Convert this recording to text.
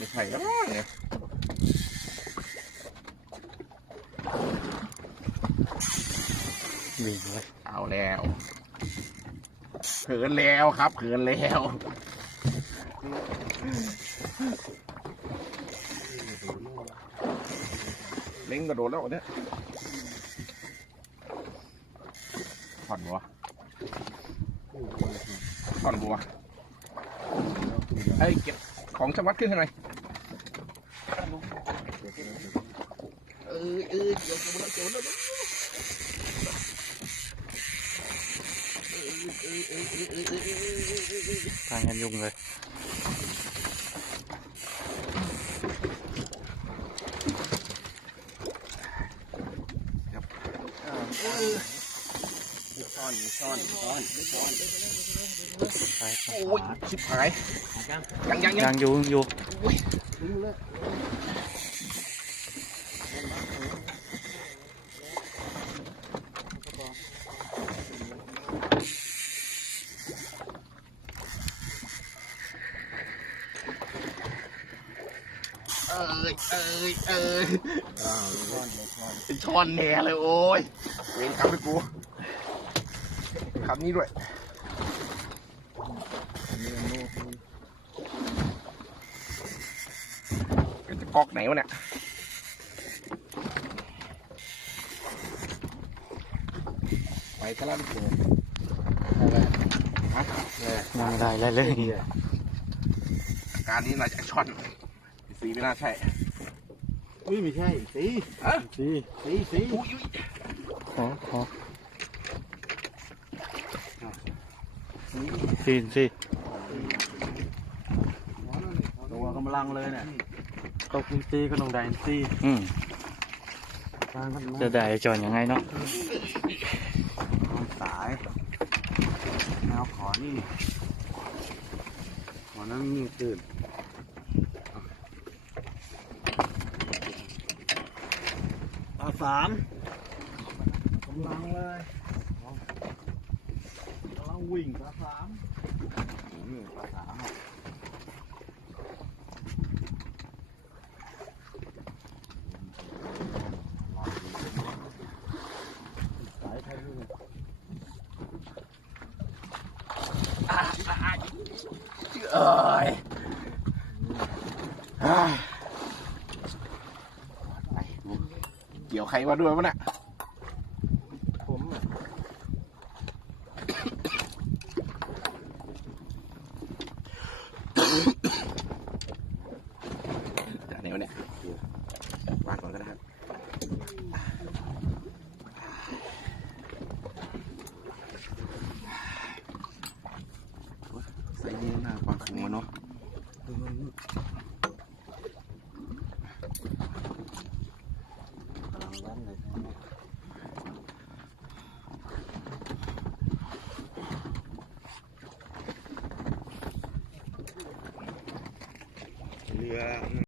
ไม่ใช่แล้วเนี่ยวิ่งเลยเอาแล้วเขินแล้วครับเขินแล้ว เล้งกระโดดแล้วเนี่ยผ่อนบัวผ่อนบัวไอ้ยเก็บของสวัดขึ้นให้หน่อยเออเออเกี่ยวกับมั นแล้วเกี่ยวกับมันแล้วทางกันยุงเลยซ่อนซ่อนซ่อนซ่อนไปไปโอ้ยชิบหาย ยังยังยังยังอยู่ยังอยู่ ยเอ้ยเอ้ยเป็นช้อนแหน่เลยโอ้ยเวรกรรมไปกูคำนี้ด้วยจะกอกไหนวะเนี่ยไปทะลันกูฮะเนี่ยยังไม่ได้เลยเลย การนี้น่าจะช็อต สีไม่น่าใช่อุ้ยไม่ใช่สีสิสีสีอุ้ยอุ้ยขอขอสิสิตัวกำลังเลยเนี่ยตกอินซีขนมแดงอินซีอืมทางขึ้นมาจะได้จอนยังไงเนาะทางสายแนวขอนี่ขอนั้นมีตื่นตา สามกำลังเลยกำลังวิ่งตาสามนี่ตาสามอะสายไทยนี่เอ้ยเอ้ย เกี่ยวใครมาด้วยวะเนี่ยผมอะจากไหนวเนี่ยวางก่อนก็ได้ครับใส่นิ้วหน้าปลาขุงมาเนาะ ก